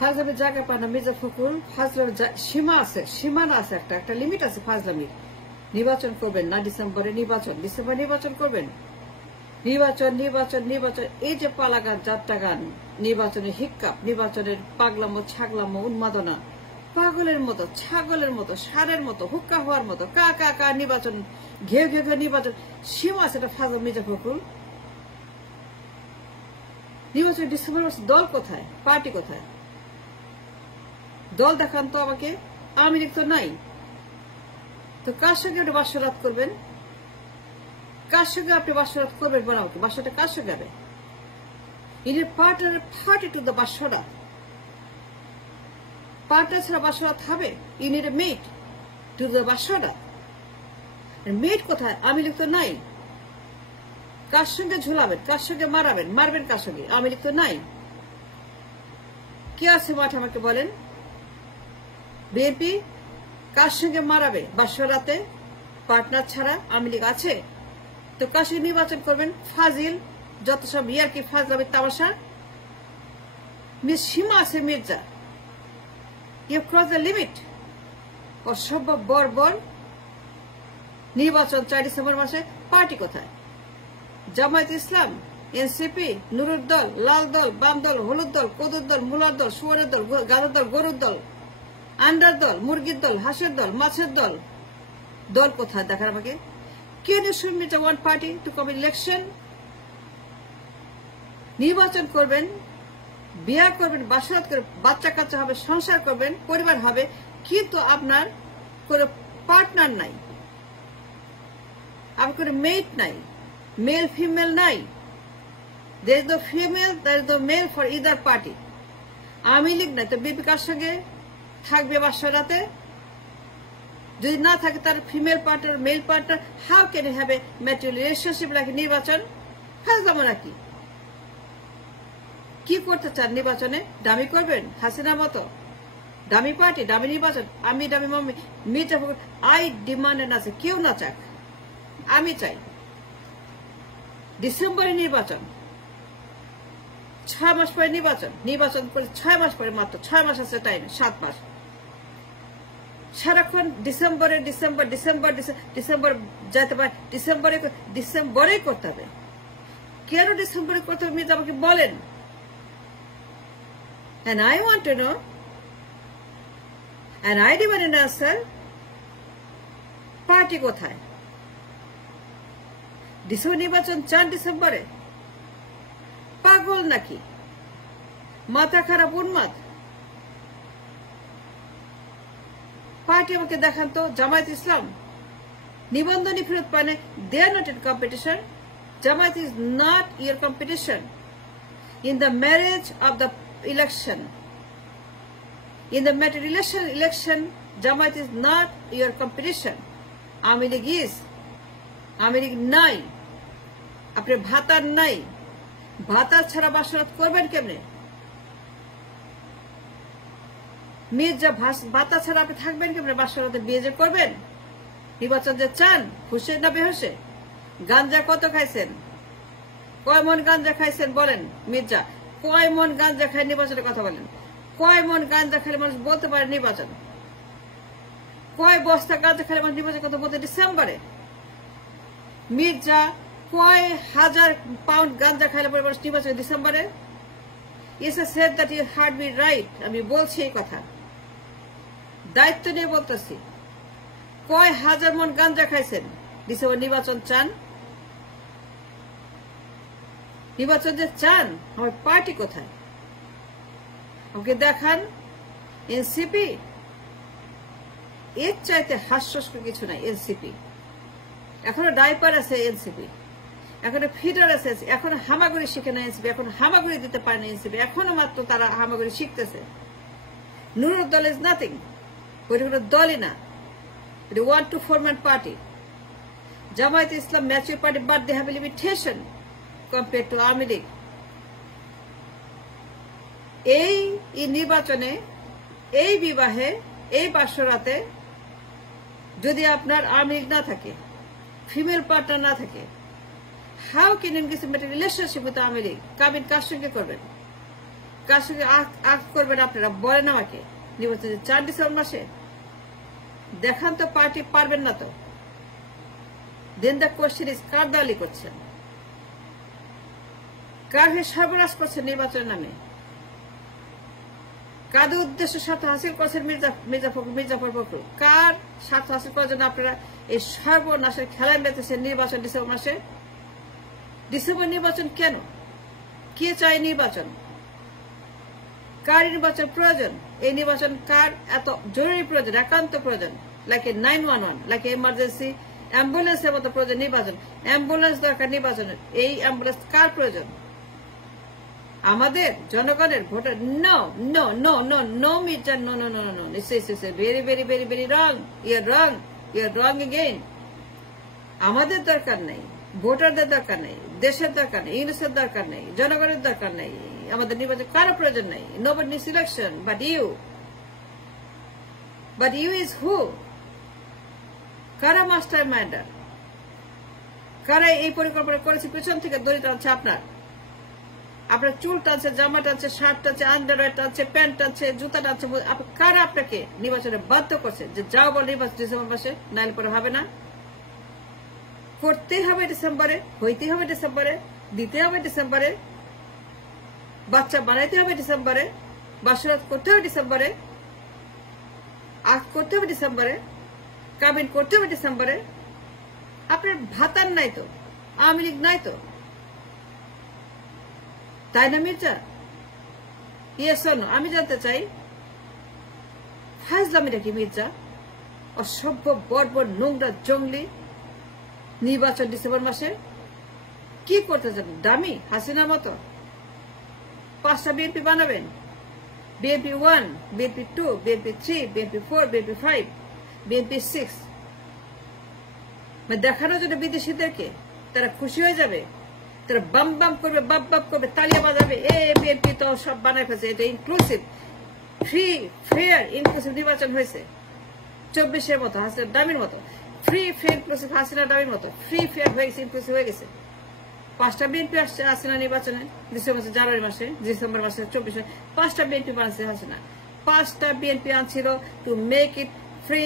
ফাজলামের জায়গা পায় না মির্জা ফখরুল। ফাজলামের সীমা আছে, সীমানা আছে, একটা লিমিট আছে ফাজলামির। নির্বাচন করবেন না ডিসেম্বরে, ডিসেম্বর নির্বাচন করবেন। নির্বাচন নির্বাচন নির্বাচন, এই যে পালাগান যাত্রা গান, নির্বাচনের হিক্কাপ, নির্বাচনের পাগলামো ছাগলামো উন্মাদনা, পাগলের মতো, ছাগলের মতো, ষাঁড়ের মতো, হুক্কা হওয়ার মতো, কা কা কা নির্বাচন, ঘেউ ঘেউ ঘেউ নির্বাচন। সীমা আছে এটা ফাজল মির্জা ফখরুল। নির্বাচন ডিসেম্বর মাসে দল কোথায়, পার্টি কোথায়? দল দেখান তো আমাকে। আওয়ামী লীগ তো নাই, তো কার সঙ্গে আপনি বাসরাত করবেন? কার সঙ্গে আপনি বাসরাত করবেন বলে আমাকে? বাসরাটা কার সঙ্গে হবে? ইনি পার্টনার, পার্টি টু দ্য বাসরাত। পার্টনার ছাড়া বাসরাত হবে? ইনি মেট টু দ্য বাসরাত। মেট কোথায়? আওয়ামী লীগ তো নাই। কার সঙ্গে ঝুলাবেন, কার সঙ্গে মারাবেন, মারবেন কার সঙ্গে? আওয়ামী লীগ তো নাই। কে আছে মাঠে আমাকে বলেন? বিএনপি কার সঙ্গে মারাবে বাসরাতে? পার্টনার ছাড়া আওয়ামী লীগ আছে? তো কার সঙ্গে নির্বাচন করবেন? ফাজিল, যত সব ইয়ারকি ফাজলামের তামাশা। সীমা আছে Mirza, you cross the limit. অসভ্য বর্বর। নির্বাচন 4 ডিসেম্বর মাসে, পার্টি কোথায়? জামায়াত ইসলাম, এনসিপি, নুরুর দল, লাল দল, বাম দল, হলুদ দল, কদুর দল, মুলার দল, শুয়ারের দল, গাধার দল, গরুর দল, আন্ডার দল, মুরগির দল, হাঁসের দল, মাছের দল। দল কোথায় দেখার আমাকে? Can you show me the one party to come election? নির্বাচন করবেন, বিয়ে করবেন, বাসরাত করবেন, বাচ্চা কাচ্চা হবে, সংসার করবেন, পরিবার হবে, কিন্তু আপনার কোনো পার্টনার নাই, আপনার কোনো মেট নাই, মেল ফিমেল নাই। there is no female, there is no male for either party. Awami League নাই, তো বিএনপি কার সঙ্গে থাকবে বাসরাতে? যদি না থাকে তার female partner, male partner, how can you have a material relationship লাগে নির্বাচন? ফাজলামো নাকি? কি করতে চান নির্বাচনে? দামি করবেন হাসিনা মতো? দামি পার্টি, দামি নির্বাচন, আমি দামি মামি মির্জা ফখরুল। আই ডিমান্ড না আছে, কেউ না চাক, আমি চাই ডিসেম্বরে নির্বাচন, 6 মাস পরে নির্বাচন। নির্বাচন করে 6 মাস পরে, মাত্র 6 মাস আছে টাইম, 7 মাস। সারাক্ষণ ডিসেম্বরে ডিসেম্বর ডিসেম্বর ডিসেম্বর যেতে পারে, ডিসেম্বরে করতে হবে। কেন ডিসেম্বরে করতে হবে মির্জা আমাকে বলেন। And I want to know, and I demand an answer, party কোথায়? ডিসেম্বর নির্বাচন 4 ডিসেম্বরে? পাগল নাকি? মাথা খারাপ, উন্মাদ। পার্টি আমাকে দেখান তো। জামায়াত ইসলাম নিবন্ধনী ফেরত পানে, they are not in competition. Jamaat is not your competition in the marriage of the election. In the material election, Jamaat is not your competition. Aami League is. Aami League নাই, আপনার ভাতার নাই। ভাতার ছাড়া বাসরাত করবেন কেমনে? মির্জা ভাতা ছাড়া আপনি থাকবেন কেমনে? বাসরাতে বিয়ে যে করবেন? নির্বাচন যে চান, খুশি না বেহুশে? গাঞ্জা কত খাইছেন? কয় মন গাঞ্জা খাইছেন বলেন মির্জা? কয় মন গাঞ্জা খায় নির্বাচনের কথা বলেন? কয় মন গাঞ্জা খেলে মানুষ বলতে পারে নির্বাচন? কয় বস্তা গাঞ্জা খেলে মানুষ নির্বাচনের কথা বলতে ডিসেম্বরে? মির্জা কয় হাজার পাউন্ড গাঞ্জা খাইলে পরে মানুষ নির্বাচন ডিসেম্বরে? Is said that you heard me right. আমি বলছি এই কথা, দায়িত্ব নিয়ে বলতেছি। কয় হাজার মন গাঞ্জা খাইছেন? ডিসেম্বর নির্বাচন চান? নির্বাচন যে চান, আমার পার্টি কোথায় আমাকে দেখান। এনসিপি এর চাইতে হাস্যস্কর কিছু নাই। এনসিপি এখনো ডাইপার আছে, এনসিপি এখনো ফিডার আছে, এখনো হামাগুড়ি শিখে না এনসিপি, এখন হামাগুড়ি দিতে পারে না এনসিপি, এখনো মাত্র তারা হামাগুড়ি শিখতেছে। নুরুর দল ইজ নাথিং, ওইটা কোনো দলই না, এটা 1-2-4 party. Jamaat Islam mature party, but they have a limitation compare to Awami League. এই নির্বাচনে, এই বিবাহে, এই বাসরাতে যদি আপনার আওয়ামী লীগ না থাকে, ফিমেল পার্টনার না থাকে, how can you get relationship with Awami League? কাবিন কার সঙ্গে করবেন? কার সঙ্গে আক্ট করবেন আপনারা বলেন আমাকে। নির্বাচন 4 ডিসেম্বর মাসে দেখান তো, পার্টি পারবেন না তো। দেন দ্য কোয়েশ্চেন ইজ কার দালালি করছেন, কার হয়ে সর্বনাশ করছেন নির্বাচনের নামে, কাদের উদ্দেশ্য স্বার্থ হাসিল করছেন মির্জাফর ফখরুল, কার স্বার্থ হাসিল করার জন্য আপনারা এই সর্বনাশের খেলায় মেতেছেন নির্বাচন ডিসেম্বর মাসে। ডিসেম্বর নির্বাচন কেন, কে চায় নির্বাচন, কার নির্বাচন প্রয়োজন, এই নির্বাচন কার এত জরুরি প্রয়োজন, একান্ত প্রয়োজন, লাইক 911, লাইক এমার্জেন্সি অ্যাম্বুলেন্সের মতো প্রয়োজন নির্বাচন। অ্যাম্বুলেন্স দরকার নির্বাচনের, এই অ্যাম্বুলেন্স কার প্রয়োজন, আমাদের জনগণের voter. No no no no no Mirza, no no no no, very very very very wrong, your wrong again. আমাদের দরকার নেই, ভোটারদের দরকার নেই, দেশের দরকার নেই, ইউনিসের দরকার নেই, জনগণের দরকার নেই, আমাদের নির্বাচন কারো প্রয়োজন নেই। Nobody needs election but you is who, কারা মাস্টার মাইন্ডার, কারা এই পরিকল্পনা করেছে, পেছন থেকে দড়ি টানছে আপনার চুল টানছে, জামা টানছে, শার্ট টানছে, আন্ডারওয়্যার টানছে, প্যান্ট টানছে, জুতা টানছে, কারা আপনাকে নির্বাচনে বাধ্য করছে যে যাও বল নির্বাচন ডিসেম্বর মাসে, নাইলে পরে হবে না। করতেই হবে ডিসেম্বরে, হইতেই হবে ডিসেম্বরে, দিতে হবে ডিসেম্বরে, বাচ্চা বানাইতে হবে ডিসেম্বরে, বাসরাত করতে হবে ডিসেম্বরে, আখ করতে হবে ডিসেম্বরে, কাবিন করতে হবে ডিসেম্বরে। আপনার ভাতার নাই তো, আওয়ামী লীগ নাই তো, তাই না মির্জা? Yes or no? আমি জানতে চাই ফাজলামিটা কি মির্জা? অসভ্য বর্বর নোংরা জঙ্গলি নির্বাচন ডিসেম্বর মাসে কি করতে চান? দামি হাসিনার মতো 5টা বিএনপি বানাবেন, BNP 1, BNP 2, BNP 3, BNP 4, BNP 5, BNP 6, দেখানোর জন্য বিদেশিদেরকে তারা খুশি হয়ে যাবে, তারা বাম বাম করবে, বাপ বাপ করবে, তালিয়া বাজাবে, বিএনপি তো সব বানায় ফেলছে, এটা ইনক্লুসিভ, ফ্রি ফেয়ার ইনক্লুসিভ নির্বাচন হয়েছে 24-এর মতো, হাসিনার দামির মতো, ফ্রি ফেয়ার ইনক্লুসিভ হাসিনার দামির মতো, ফ্রি ফেয়ার হয়ে গেছে, ইনক্লুসিভ হয়ে গেছে। 5টা বিএনপি আসছে হাসিনা নির্বাচনে জানুয়ারি মাসে, ডিসেম্বর মাসে 24-এ 5টা বিএনপি বানাচ্ছে হাসিনা। 5টা বিএনপি আনছিল to make it free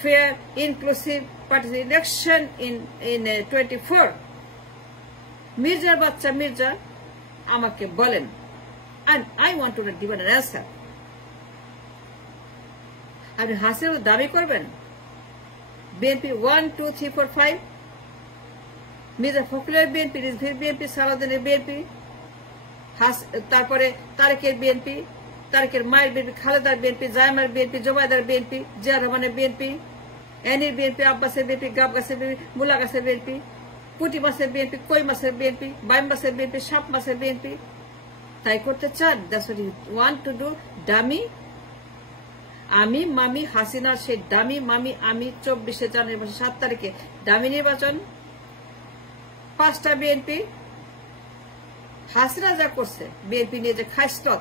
fair inclusive participate election in 24। মির্জার বাচ্চা মির্জা আমাকে বলেন, and I want to give an answer. আপনি হাসিনার দাবি করবেন বিএনপি 1, 2, 3, 4, 5, মির্জা ফখরুলের বিএনপি, রিজভির বিএনপি, সালাউদ্দিনের বিএনপি, তারপরে তারেকের বিএনপি, তারেকের মায়ের বিএনপি, খালেদার বিএনপি, জায়মার বিএনপি, জোবায়দার বিএনপি, জিয়া রহমানের বিএনপি, এনির বিএনপি, আব্বাসের বিএনপি, গাব গাছের বিএনপি, মুলা গাছের বিএনপি, পুঁটি মাছের বিএনপি, কই মাছের বিএনপি, বাইম মাছের বিএনপি, সাপ মাছের বিএনপি। তাই করতে চান? That's what you want to do. Dummy আমি মামি হাসিনার সেই ডামি মামি আমি 24 জানুয়ারি মাসে 7 তারিখে ডামি নির্বাচন, 5টা বিএনপি। হাসিনা যা করছে বিএনপি নিয়ে, যে খাইস্টত,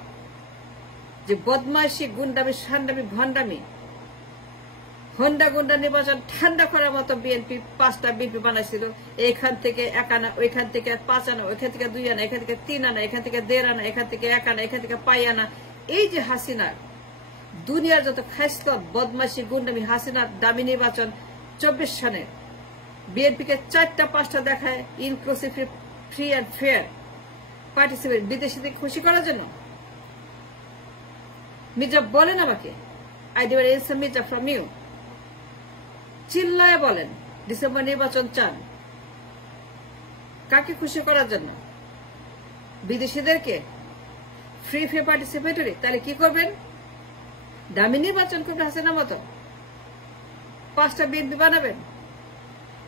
যে বদমাইশি, গুন্ডামি, সান্ডামি, ভণ্ডামি, হন্ডা গুন্ডা নির্বাচন ঠান্ডা করার মতো বিএনপি 5টা বিএনপি বানাইছিল। এখান থেকে 1 আনা, ওইখান থেকে 5 আনা, ওইখান থেকে 2 আনা, এখান থেকে 3 আনা, এখান থেকে 1.5 আনা, এখান থেকে 1 আনা, এখান থেকে পাই আনা। এই যে হাসিনার দুনিয়ার যত খাইস্টত, বদমাইশি, গুন্ডামি, হাসিনার দামি নির্বাচন 24 সনের বিএনপিকে 4টা 5টা দেখায় inclusive, free and fair participate, বিদেশিদের খুশি করার জন্য। মির্জা বলেন আমাকে, I demand answer Mirza from you. চিল্লায় বলেন ডিসেম্বর নির্বাচন চান কাকে খুশি করার জন্য? বিদেশিদেরকে? Free fair participatory? তাহলে কি করবেন? দামি নির্বাচন করবেন হাসিনার মতো, 5টা বিএনপি বানাবেন,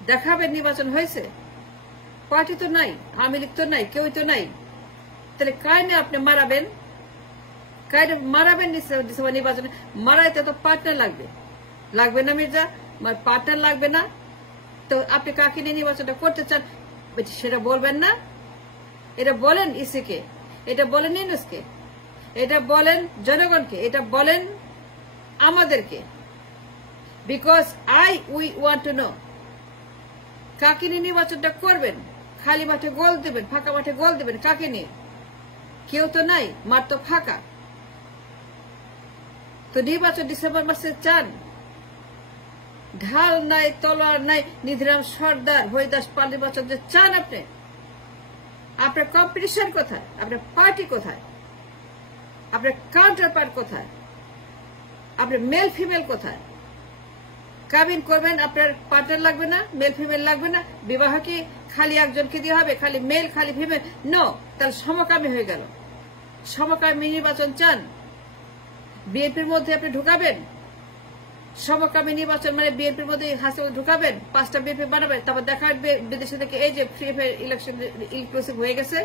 দেখাবেন নির্বাচন হয়েছে। পার্টি তো নাই, আওয়ামী লীগ তো নাই, কেউই তো নাই, তাহলে কাইনে আপনি মারাবেন, কাইনে মারাবেন ডিসেম্বর নির্বাচনে। মারাইতে তো পার্টনার লাগবে, লাগবে না মির্জা? পার্টনার লাগবে না তো আপনি কাকে নিয়ে নির্বাচনটা করতে চান সেটা বলবেন না? এটা বলেন ইসিকে, এটা বলেন ইউনুসকে, এটা বলেন জনগণকে, এটা বলেন আমাদেরকে, because we want to know কাকে নিয়ে নির্বাচনটা করবেন। খালি মাঠে গোল দেবেন, ফাঁকা মাঠে গোল দেবেন, কাকে নিয়ে? কেউ তো নাই, মাঠ তো ফাঁকা। তো নির্বাচন ডিসেম্বর মাসে চান? ঢাল নাই, তলোয়ার নাই, নিধিরাম সর্দার, হরিদাস পাল নির্বাচন যে চান আপনি, আপনার কম্পিটিশন কোথায়? আপনার পার্টি কোথায়? আপনার কাউন্টার পার্ট কোথায়? আপনার মেল ফিমেল কোথায়? কাবিন করবেন, আপনার পার্টনার লাগবে না, মেল ফিমেল লাগবে না? বিবাহ কি খালি একজনকে দিয়ে হবে, খালি মেল খালি ফিমেল? নো, তাহলে সমকামী হয়ে গেল। সমকামী নির্বাচন চান? বিএনপির মধ্যে আপনি ঢুকাবেন সমকামী নির্বাচন, মানে বিএনপির মধ্যে হাসিনা ঢুকাবেন, 5টা বিএনপি বানাবেন, তারপর দেখা বিদেশে থেকে এই যে ফ্রি ফেয়ার ইলেকশন ইনক্লুসিভ হয়ে গেছে।